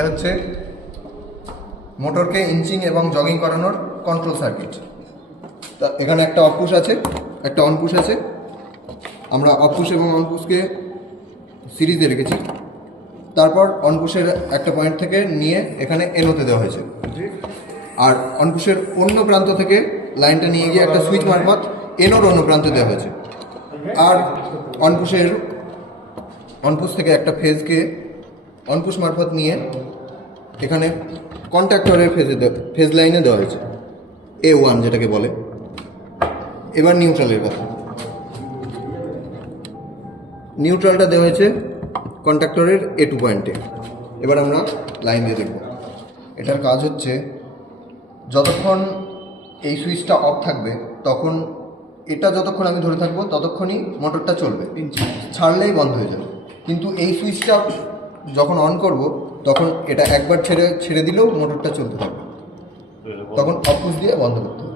এটা হচ্ছে মোটরকে ইঞ্চিং এবং জগিং করানোর কন্ট্রোল সার্কিট। তা এখানে একটা অফ পুশ আছে, একটা অন পুশ আছে। আমরা অফ পুশ এবং অন পুশকে সিরিজে রেখেছি। তারপর অন পুশের একটা পয়েন্ট থেকে নিয়ে এখানে এনোতে দেওয়া হয়েছে, আর অন পুশের অন্য প্রান্ত থেকে লাইনটা নিয়ে গিয়ে একটা সুইচ মারফত এনোর অন্য প্রান্তে দেওয়া হয়েছে। আর অন পুশ থেকে একটা ফেজকে অন পুশ মারফত নিয়ে এখানে কন্ট্যাক্টরের ফেজ লাইনে দেওয়া হয়েছে, A1 যেটাকে বলে। এবার নিউট্রালের কথা, নিউট্রালটা দেওয়া হয়েছে কন্ট্যাক্টরের A2 পয়েন্টে। এবার আমরা লাইন দিয়ে দেখব। এটার কাজ হচ্ছে, যতক্ষণ এই সুইচটা অফ থাকবে তখন এটা যতক্ষণ আমি ধরে থাকবো ততক্ষণই মোটরটা চলবে, ছাড়লেই বন্ধ হয়ে যাবে। কিন্তু এই সুইচটা যখন অন করব তখন এটা একবার ছেড়ে দিলেও মোটরটা চলতে থাকবে, তখন অফ পুশ দিয়ে বন্ধ করতে হবে।